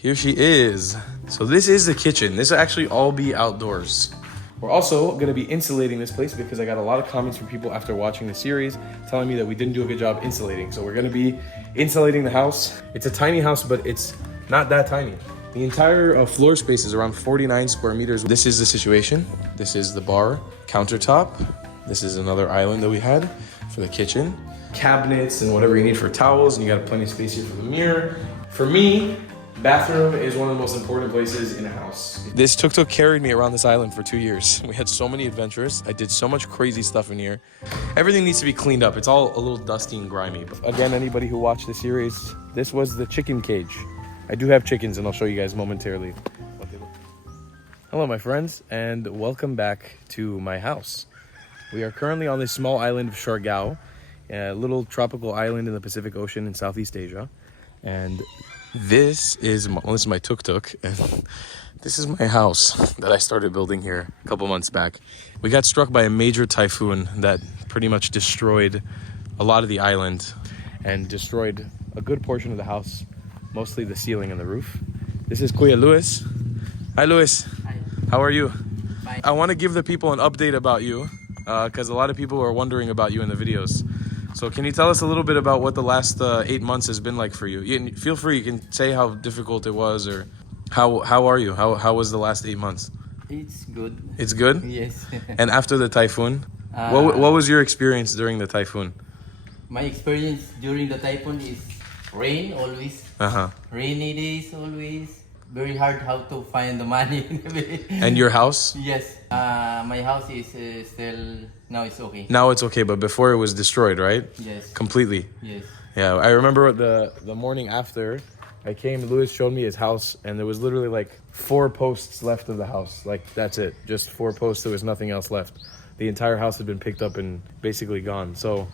Here she is. So this is the kitchen. This will actually all be outdoors. We're also gonna be insulating this place because I got a lot of comments from people after watching the series telling me that we didn't do a good job insulating. So we're gonna be insulating the house. It's a tiny house, but it's not that tiny. The entire floor space is around 49 square meters. This is the situation. This is the bar, countertop. This is another island that we had for the kitchen. Cabinets and whatever you need for towels, and you got plenty of space here for the mirror. For me, bathroom is one of the most important places in a house. This tuk-tuk carried me around this island for 2 years. We had so many adventures. I did so much crazy stuff in here. Everything needs to be cleaned up. It's all a little dusty and grimy. Again, anybody who watched the series, this was the chicken cage. I do have chickens, and I'll show you guys momentarily what they look like. Hello, my friends, and welcome back to my house. We are currently on this small island of Siargao, a little tropical island in the Pacific Ocean in Southeast Asia. And this is my tuk-tuk, and this is my house that I started building here a couple months back. We got struck by a major typhoon that pretty much destroyed a lot of the island and destroyed a good portion of the house, mostly the ceiling and the roof. This is Kuya Luis. Hi, Luis. Hi. How are you? Fine. I want to give the people an update about you because a lot of people are wondering about you in the videos. So can you tell us a little bit about what the last 8 months has been like for you? Feel free, you can say how difficult it was, or how are you? How was the last 8 months? It's good. It's good? Yes. And after the typhoon, what was your experience during the typhoon? My experience during the typhoon is rain always. Rainy days always. Very hard how to find the money. And your house? Yes. My house is still, now it's okay. Now it's okay, but before it was destroyed, right? Yes. Completely. Yes. Yeah, I remember the morning after I came, Louis showed me his house, and there was literally like 4 posts left of the house. Like, that's it. Just 4 posts. There was nothing else left. The entire house had been picked up and basically gone. So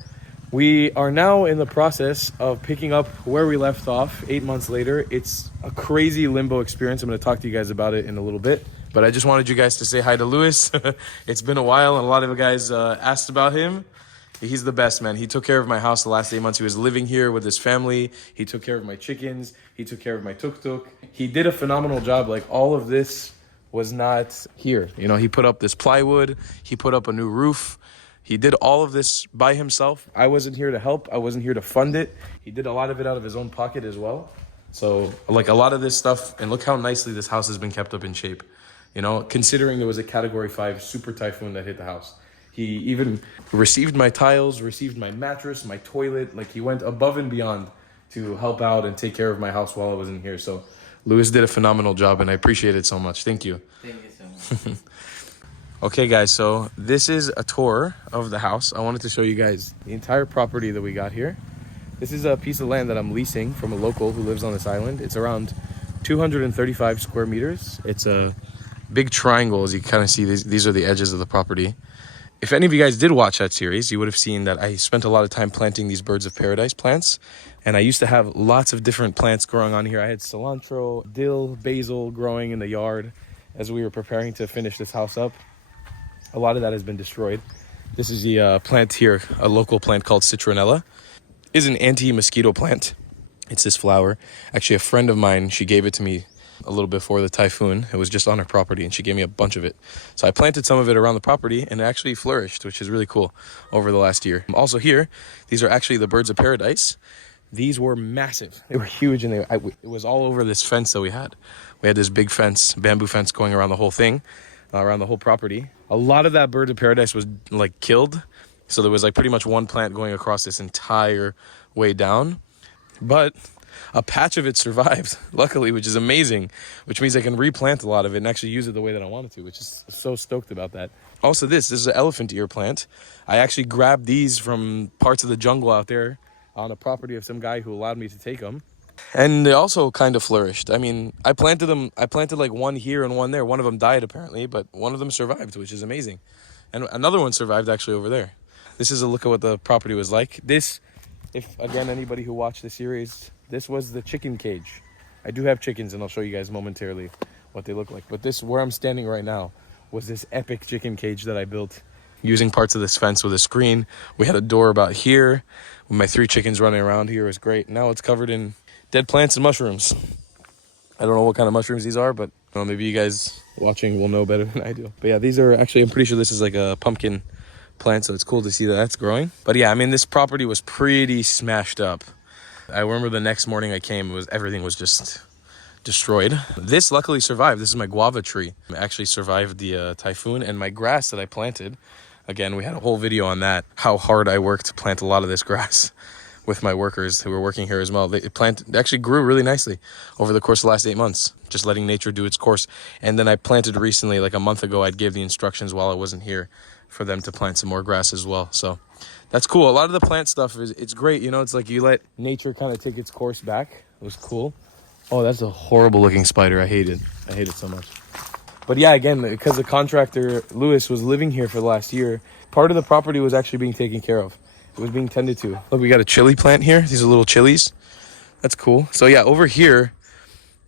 we are now in the process of picking up where we left off 8 months later. It's a crazy limbo experience. I'm going to talk to you guys about it in a little bit. But I just wanted you guys to say hi to Louis. It's been a while, and a lot of you guys asked about him. He's the best, man. He took care of my house the last 8 months. He was living here with his family. He took care of my chickens. He took care of my tuk-tuk. He did a phenomenal job. Like, all of this was not here. You know, he put up this plywood. He put up a new roof. He did all of this by himself. I wasn't here to help. I wasn't here to fund it. He did a lot of it out of his own pocket as well. So, like, a lot of this stuff, and look how nicely this house has been kept up in shape. You know, considering there was a Category 5 super typhoon that hit the house. He even received my tiles, received my mattress, my toilet. Like, he went above and beyond to help out and take care of my house while I was in here. So, Louis did a phenomenal job, and I appreciate it so much. Thank you. Thank you so much. Okay, guys, so this is a tour of the house. I wanted to show you guys the entire property that we got here. This is a piece of land that I'm leasing from a local who lives on this island. It's around 235 square meters. It's a big triangle, as you kind of see. These are the edges of the property. If any of you guys did watch that series, you would have seen that I spent a lot of time planting these birds of paradise plants. And I used to have lots of different plants growing on here. I had cilantro, dill, basil growing in the yard as we were preparing to finish this house up. A lot of that has been destroyed. This is the plant here, a local plant called citronella. It's an anti-mosquito plant. It's this flower. Actually, a friend of mine, she gave it to me a little before the typhoon. It was just on her property, and she gave me a bunch of it. So I planted some of it around the property, and it actually flourished, which is really cool over the last year. Also here, these are actually the birds of paradise. These were massive. They were huge, and it was all over this fence that we had. We had this big fence, bamboo fence going around the whole thing, around the whole property. A lot of that bird of paradise was like killed. So there was like pretty much one plant going across this entire way down. But a patch of it survived, luckily, which is amazing, which means I can replant a lot of it and actually use it the way that I wanted to, which is so stoked about that. Also, this is an elephant ear plant. I actually grabbed these from parts of the jungle out there on a property of some guy who allowed me to take them. And they also kind of flourished. I mean, I planted like one here and one there. One of them died apparently, but one of them survived, which is amazing. And another one survived actually over there. This is a look at what the property was like. This, if again, anybody who watched the series, this was the chicken cage. I do have chickens, and I'll show you guys momentarily what they look like. But this, where I'm standing right now, was this epic chicken cage that I built using parts of this fence with a screen. We had a door about here. With my 3 chickens running around here, it was great. Now it's covered in dead plants and mushrooms. I don't know what kind of mushrooms these are, but maybe you guys watching will know better than I do. But yeah, these are actually, I'm pretty sure this is like a pumpkin plant, so it's cool to see that that's growing. But yeah, I mean, this property was pretty smashed up. I remember the next morning I came, everything was just destroyed. This luckily survived. This is my guava tree. It actually survived the typhoon, and my grass that I planted. Again, we had a whole video on that, how hard I worked to plant a lot of this grass with my workers who were working here as well. They actually grew really nicely over the course of the last 8 months, just letting nature do its course. And then I planted recently, like a month ago, I'd give the instructions while I wasn't here for them to plant some more grass as well. So that's cool. A lot of the plant stuff it's great. You know, it's like you let nature kind of take its course back. It was cool. Oh, that's a horrible looking spider. I hate it so much. But yeah, again, because the contractor, Lewis, was living here for the last year, part of the property was actually being taken care of. It was being tended to. Look, we got a chili plant here. These are little chilies. That's cool. So yeah, over here,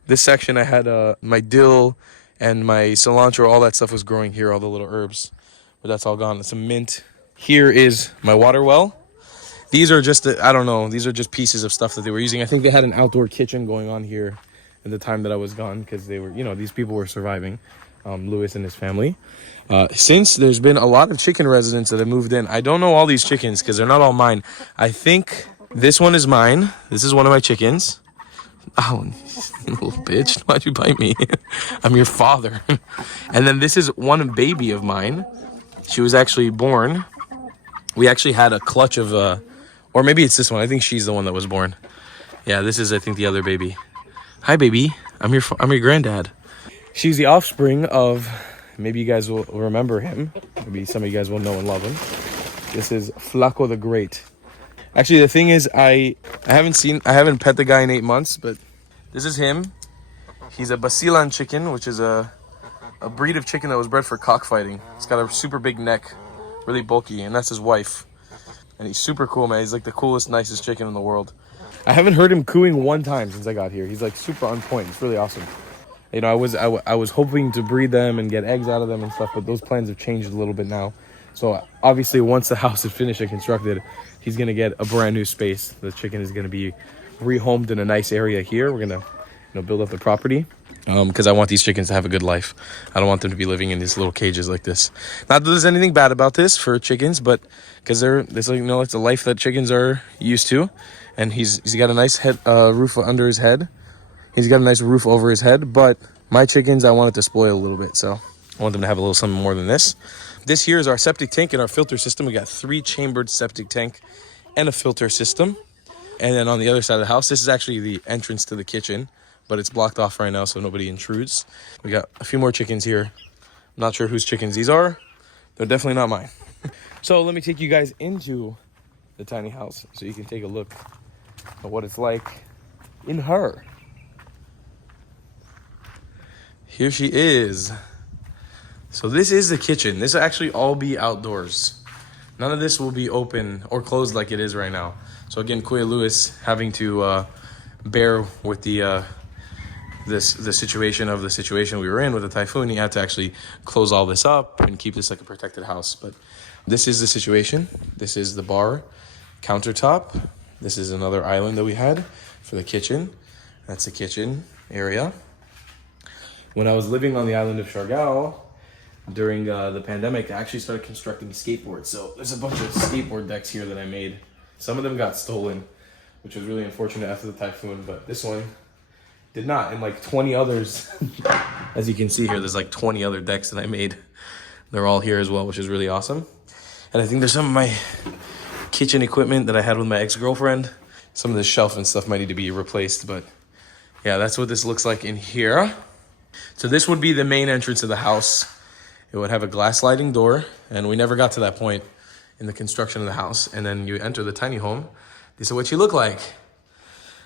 this section I had my dill and my cilantro, all that stuff was growing here, all the little herbs. But that's all gone. Some mint. Here is my water well. These are just, I don't know, these are just pieces of stuff that they were using. I think they had an outdoor kitchen going on here at the time that I was gone because they were, you know, these people were surviving. Lewis and his family. Since there's been a lot of chicken residents that have moved in, I don't know all these chickens because they're not all mine. I think this one is mine. This is one of my chickens. Oh, little bitch, why'd you bite me? I'm your father. And then this is one baby of mine. She was actually born. We actually had a clutch of, or maybe it's this one. I think she's the one that was born. Yeah, this is, I think, the other baby. Hi, baby. I'm your granddad. She's the offspring of, maybe you guys will remember him. Maybe some of you guys will know and love him. This is Flaco the Great. Actually, the thing is, I haven't pet the guy in 8 months, but this is him. He's a Basilan chicken, which is a breed of chicken that was bred for cockfighting. It's got a super big neck, really bulky, and that's his wife. And he's super cool, man. He's like the coolest, nicest chicken in the world. I haven't heard him cooing one time since I got here. He's like super on point. It's really awesome. You know, I was hoping to breed them and get eggs out of them and stuff, but those plans have changed a little bit now. So obviously, once the house is finished and constructed, he's gonna get a brand new space. The chicken is gonna be rehomed in a nice area here. We're gonna, build up the property because I want these chickens to have a good life. I don't want them to be living in these little cages like this. Not that there's anything bad about this for chickens, but because it's a life that chickens are used to, and he's got a nice roof under his head. He's got a nice roof over his head, but my chickens, I wanted to spoil a little bit, so I want them to have a little something more than this. This here is our septic tank and our filter system. We got 3-chambered septic tank and a filter system. And then on the other side of the house, this is actually the entrance to the kitchen, but it's blocked off right now so nobody intrudes. We got a few more chickens here. I'm not sure whose chickens these are. They're definitely not mine. So let me take you guys into the tiny house so you can take a look at what it's like in her. Here she is. So this is the kitchen. This will actually all be outdoors. None of this will be open or closed like it is right now. So again, Kuya Lewis having to bear with the situation we were in with the typhoon. He had to actually close all this up and keep this like a protected house. But this is the situation. This is the bar countertop. This is another island that we had for the kitchen. That's the kitchen area. When I was living on the island of Siargao during the pandemic, I actually started constructing skateboards. So there's a bunch of skateboard decks here that I made. Some of them got stolen, which was really unfortunate after the typhoon, but this one did not. And like 20 others, as you can see here, there's like 20 other decks that I made. They're all here as well, which is really awesome. And I think there's some of my kitchen equipment that I had with my ex-girlfriend. Some of the shelf and stuff might need to be replaced, but yeah, that's what this looks like in here. So this would be the main entrance of the house. It would have a glass sliding door, and we never got to that point in the construction of the house. And then you enter the tiny home. This is what you look like.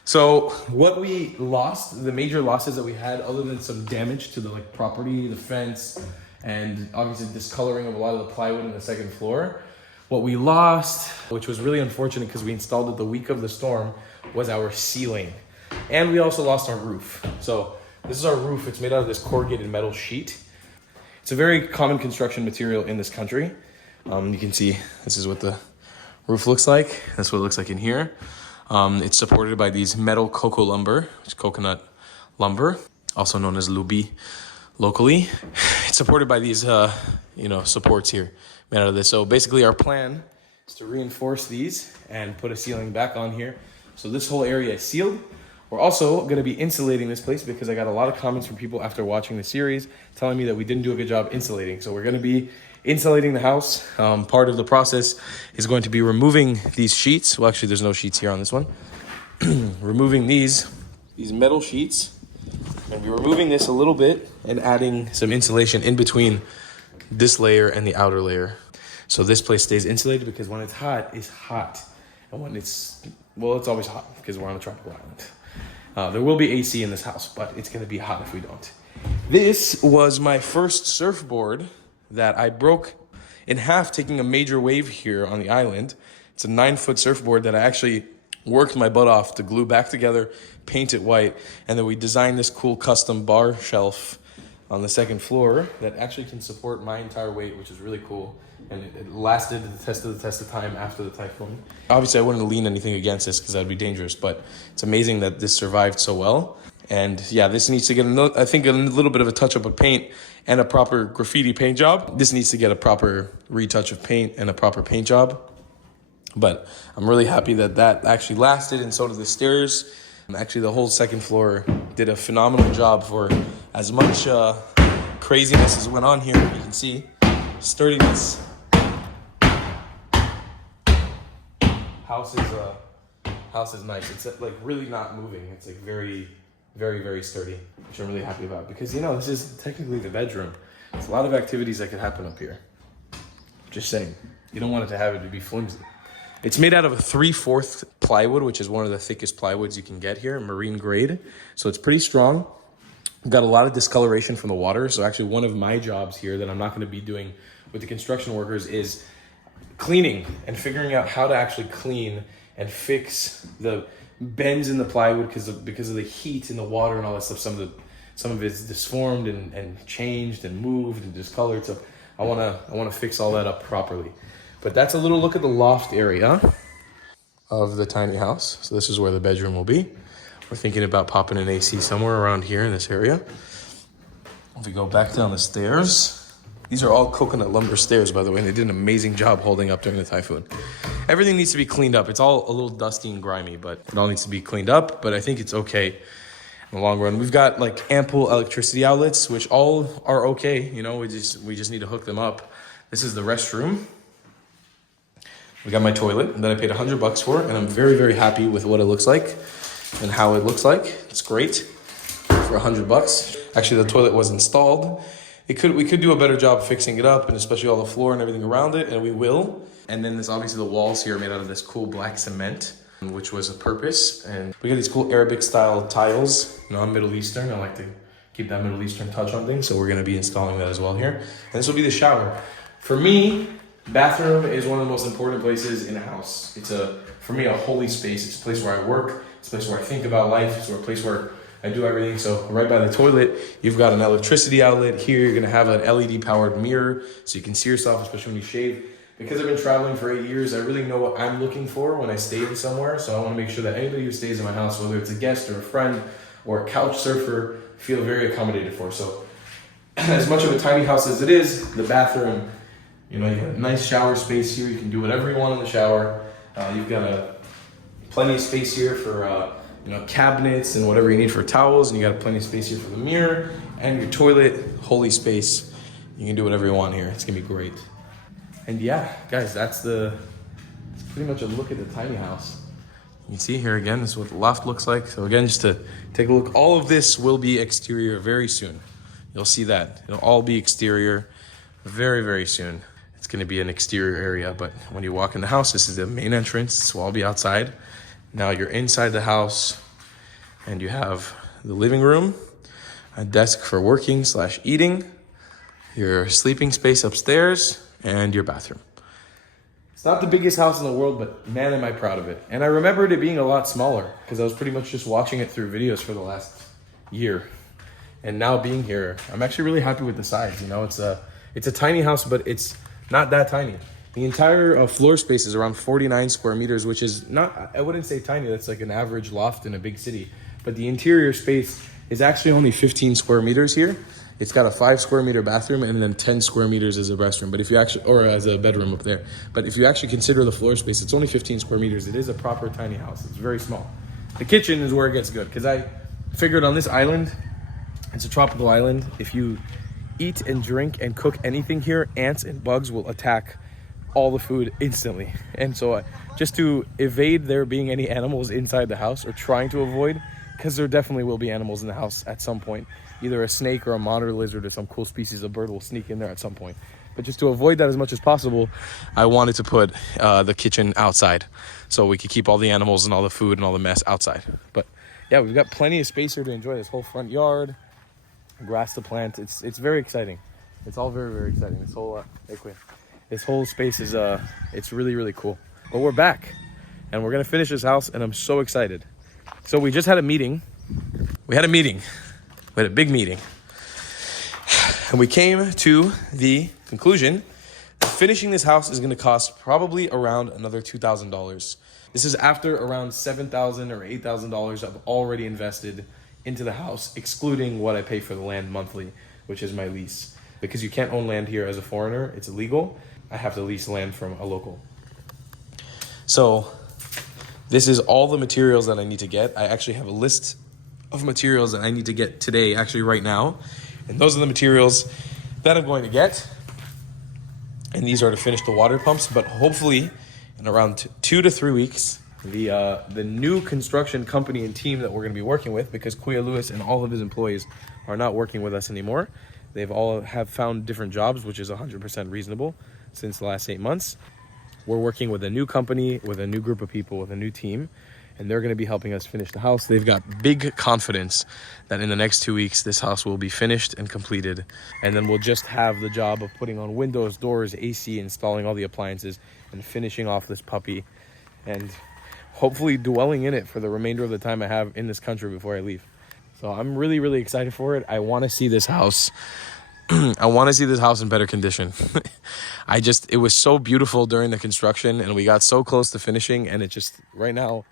So what we lost, the major losses that we had, other than some damage to the property, the fence, and obviously discoloring of a lot of the plywood in the second floor, what we lost, which was really unfortunate because we installed it the week of the storm, was our ceiling. And we also lost our roof. So this is our roof. It's made out of this corrugated metal sheet. It's a very common construction material in this country. You can see this is what the roof looks like. That's what it looks like in here. It's supported by these metal cocoa lumber, which is coconut lumber. also known as lubi locally. It's supported by these, supports here made out of this. So basically our plan is to reinforce these and put a ceiling back on here. So this whole area is sealed. We're also going to be insulating this place because I got a lot of comments from people after watching the series telling me that we didn't do a good job insulating. So we're going to be insulating the house. Part of the process is going to be removing these sheets. Well, actually, there's no sheets here on this one. Removing these metal sheets. And be removing this a little bit and adding some insulation in between this layer and the outer layer. So this place stays insulated because when it's hot, it's hot. And when it's always hot because we're on a tropical island. There will be AC in this house, but it's going to be hot if we don't. This was my first surfboard that I broke in half taking a major wave here on the island. It's a 9-foot surfboard that I actually worked my butt off to glue back together, paint it white, and then we designed this cool custom bar shelf on the second floor that actually can support my entire weight, which is really cool. And it lasted the test of time after the typhoon. Obviously, I wouldn't lean anything against this because that'd be dangerous, but it's amazing that this survived so well. And yeah, this needs to get, I think, a little bit of a touch-up of paint and a proper graffiti paint job. This needs to get a proper retouch of paint and a proper paint job. But I'm really happy that that actually lasted, and so did the stairs. Actually, the whole second floor did a phenomenal job for as much craziness as went on here. You can see sturdiness. House is nice. It's like really not moving. It's like very, very, very sturdy, which I'm really happy about because, this is technically the bedroom. There's a lot of activities that could happen up here. Just saying. You don't want it to have it to be flimsy. It's made out of a 3/4 plywood, which is one of the thickest plywoods you can get here, marine grade. So it's pretty strong. Got a lot of discoloration from the water. So actually one of my jobs here that I'm not going to be doing with the construction workers is cleaning and figuring out how to actually clean and fix the bends in the plywood because of the heat in the water and all that stuff. Some of it's disformed and changed and moved and discolored. So I want to fix all that up properly. But that's a little look at the loft area of the tiny house. So this is where the bedroom will be. We're thinking about popping an AC somewhere around here in this area. If we go back down the stairs, these are all coconut lumber stairs, by the way, and they did an amazing job holding up during the typhoon. Everything needs to be cleaned up. It's all a little dusty and grimy, but it all needs to be cleaned up. But I think it's okay in the long run. We've got like ample electricity outlets, which all are okay. We just need to hook them up. This is the restroom. We got my toilet that I paid $100 for, and I'm very, very happy with what it looks like and how it looks like. It's great for $100. Actually, the toilet was installed. We could do a better job fixing it up, and especially all the floor and everything around it, and we will. And then there's obviously the walls here made out of this cool black cement, which was a purpose. And we got these cool Arabic style tiles. I'm Middle Eastern. I like to keep that Middle Eastern touch on things, so we're gonna be installing that as well here. And this will be the shower. For me, bathroom is one of the most important places in a house. It's for me, a holy space. It's a place where I work. It's a place where I think about life. It's a place where I do everything. So right by the toilet, you've got an electricity outlet. Here, you're gonna have an LED powered mirror so you can see yourself, especially when you shave. Because I've been traveling for 8 years, I really know what I'm looking for when I stay in somewhere. So I wanna make sure that anybody who stays in my house, whether it's a guest or a friend or a couch surfer, feel very accommodated for. So as much of a tiny house as it is, the bathroom, you got a nice shower space here. You can do whatever you want in the shower. You've got plenty of space here for cabinets and whatever you need for towels, and you got plenty of space here for the mirror and your toilet. Holy space. You can do whatever you want here. It's gonna be great. And yeah, guys, that's pretty much a look at the tiny house. You can see here again, this is what the loft looks like. So again, just to take a look, all of this will be exterior very soon. You'll see that. It'll all be exterior very, very soon. It's going to be an exterior area, but when you walk in the house, this is the main entrance. This will all be outside. Now you're inside the house, and you have the living room, a desk for working / eating, your sleeping space upstairs, and your bathroom. It's not the biggest house in the world, but man, am I proud of it. And I remembered it being a lot smaller because I was pretty much just watching it through videos for the last year. And now being here, I'm actually really happy with the size. It's a tiny house, but it's not that tiny. The entire floor space is around 49 square meters, which is not, I wouldn't say tiny. That's like an average loft in a big city. But the interior space is actually only 15 square meters here. It's got a 5 square meter bathroom and then 10 square meters as a restroom. But if you actually, or as a bedroom up there. But if you actually consider the floor space, it's only 15 square meters. It is a proper tiny house. It's very small. The kitchen is where it gets good because I figured on this island, it's a tropical island. If you eat and drink and cook anything here, ants and bugs will attack all the food instantly. And so just to evade there being any animals inside the house, or trying to avoid, because there definitely will be animals in the house at some point. Either a snake or a monitor lizard or some cool species of bird will sneak in there at some point. But just to avoid that as much as possible, I wanted to put the kitchen outside so we could keep all the animals and all the food and all the mess outside. But yeah, we've got plenty of space here to enjoy this whole front yard, grass to plant. It's very exciting. It's all very, very exciting. This whole space is it's really, really cool. But we're back and we're gonna finish this house, and I'm so excited. So we just had a meeting. We had a big meeting. And we came to the conclusion that finishing this house is going to cost probably around another $2,000. This is after around $7,000 or $8,000 I've already invested into the house, excluding what I pay for the land monthly, which is my lease. Because you can't own land here as a foreigner, it's illegal. I have to lease land from a local. So this is all the materials that I need to get. I actually have a list of materials that I need to get today, actually right now. And those are the materials that I'm going to get. And these are to finish the water pumps. But hopefully in around 2 to 3 weeks, the new construction company and team that we're going to be working with, because Kuya Lewis and all of his employees are not working with us anymore. They've all have found different jobs, which is 100% reasonable since the last 8 months. We're working with a new company, with a new group of people, with a new team, and they're going to be helping us finish the house. They've got big confidence that in the next 2 weeks, this house will be finished and completed. And then we'll just have the job of putting on windows, doors, AC, installing all the appliances, and finishing off this puppy, and hopefully dwelling in it for the remainder of the time I have in this country before I leave. So I'm really, really excited for it. I want to see this house. I want to see this house in better condition. It was so beautiful during the construction, and we got so close to finishing, and it just, right now,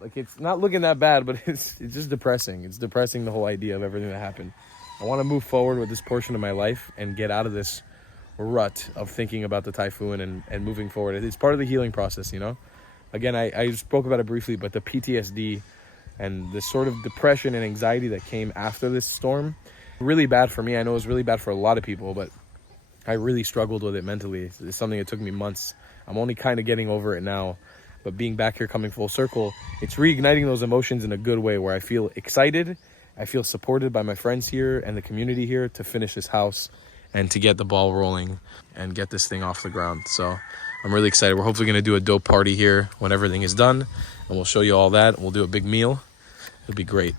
like, it's not looking that bad, but it's just depressing. It's depressing, the whole idea of everything that happened. I want to move forward with this portion of my life and get out of this rut of thinking about the typhoon and moving forward. It's part of the healing process, you know? Again, I spoke about it briefly, but the PTSD and the sort of depression and anxiety that came after this storm, really bad for me. I know it was really bad for a lot of people, but I really struggled with it mentally. It's something that took me months. I'm only kind of getting over it now, but being back here, coming full circle, it's reigniting those emotions in a good way, where I feel excited. I feel supported by my friends here and the community here to finish this house and to get the ball rolling and get this thing off the ground. So I'm really excited. We're hopefully going to do a dope party here when everything is done, and we'll show you all that. We'll do a big meal. It'll be great.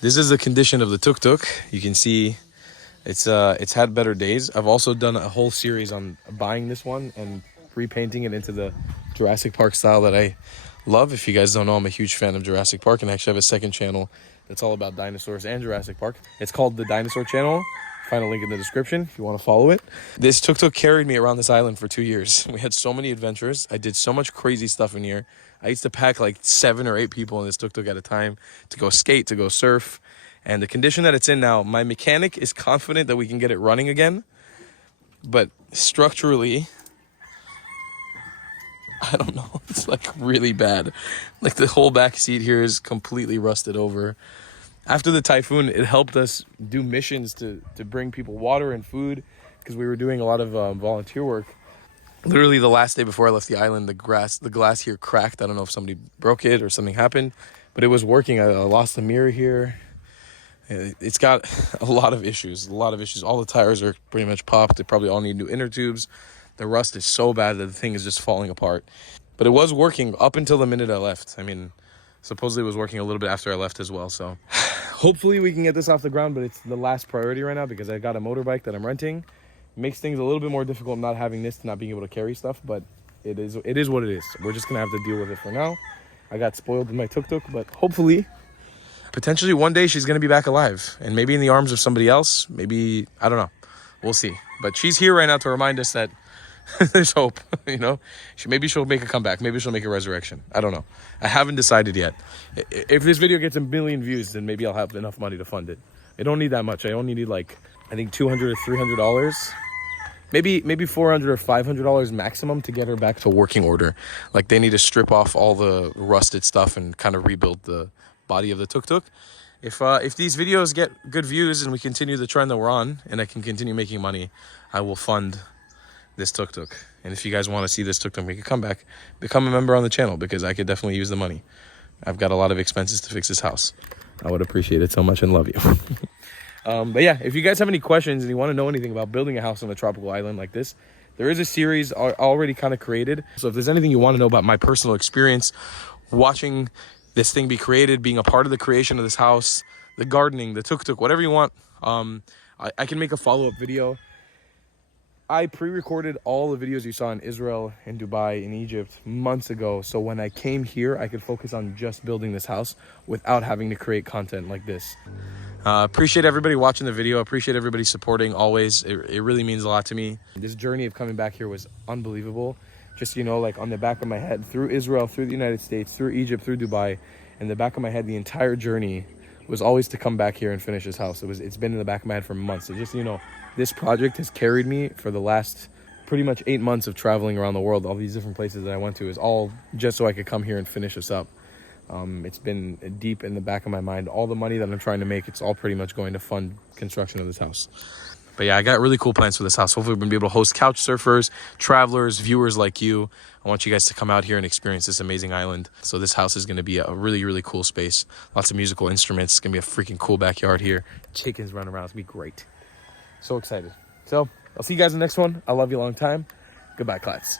This is the condition of the tuk-tuk. You can see it's had better days. I've also done a whole series on buying this one and repainting it into the Jurassic Park style that I love. If you guys don't know, I'm a huge fan of Jurassic Park, and I actually have a second channel that's all about dinosaurs and Jurassic Park. It's called The Dinosaur Channel. Find a link in the description if you want to follow it. This tuk-tuk carried me around this island for 2 years. We had so many adventures. I did so much crazy stuff in here. I used to pack like 7 or 8 people in this tuk-tuk at a time to go skate, to go surf. And the condition that it's in now, my mechanic is confident that we can get it running again. But structurally, I don't know. It's like really bad. Like the whole back seat here is completely rusted over. After the typhoon, it helped us do missions to bring people water and food, because we were doing a lot of volunteer work. Literally the last day before I left the island, the glass here cracked. I don't know if somebody broke it or something happened, but it was working. I lost the mirror here. It's got a lot of issues. All the tires are pretty much popped. They probably all need new inner tubes. The rust is so bad that the thing is just falling apart. But it was working up until the minute I left. I mean, supposedly it was working a little bit after I left as well. So hopefully we can get this off the ground, but it's the last priority right now because I got a motorbike that I'm renting. It makes things a little bit more difficult not having this, not being able to carry stuff, but it is what it is. We're just going to have to deal with it for now. I got spoiled with my tuk-tuk, but hopefully, potentially one day she's going to be back alive, and maybe in the arms of somebody else. Maybe, I don't know. We'll see. But she's here right now to remind us that there's hope, you know. Maybe she'll make a comeback. Maybe she'll make a resurrection. I don't know. I haven't decided yet. If this video gets a million views, then maybe I'll have enough money to fund it. I don't need that much. I only need like, I think $200 or $300. Maybe $400 or $500 maximum to get her back to working order. Like they need to strip off all the rusted stuff and kind of rebuild the body of the tuk-tuk. If these videos get good views and we continue the trend that we're on and I can continue making money, I will fund this tuk-tuk. And if you guys want to see this tuk-tuk, we can come back, become a member on the channel because I could definitely use the money. I've got a lot of expenses to fix this house. I would appreciate it so much and love you. But yeah, if you guys have any questions and you want to know anything about building a house on a tropical island like this, there is a series already kind of created. So if there's anything you want to know about my personal experience watching this thing be created, being a part of the creation of this house, the gardening, the tuk-tuk, whatever you want, I can make a follow-up video. I pre-recorded all the videos you saw in Israel, in Dubai, in Egypt months ago. So when I came here, I could focus on just building this house without having to create content like this. Appreciate everybody watching the video. Appreciate everybody supporting always. It really means a lot to me. This journey of coming back here was unbelievable. Just, you know, like on the back of my head, through Israel, through the United States, through Egypt, through Dubai, in the back of my head, the entire journey was always to come back here and finish this house. It's been in the back of my head for months. So just, you know, this project has carried me for the last pretty much 8 months of traveling around the world. All these different places that I went to is all just so I could come here and finish this up. It's been deep in the back of my mind. All the money that I'm trying to make, it's all pretty much going to fund construction of this house. But yeah, I got really cool plans for this house. Hopefully we're going to be able to host couch surfers, travelers, viewers like you. I want you guys to come out here and experience this amazing island. So this house is going to be a really, really cool space. Lots of musical instruments. It's going to be a freaking cool backyard here. Chickens running around. It's going to be great. So excited. So I'll see you guys in the next one. I love you a long time. Goodbye, Clats.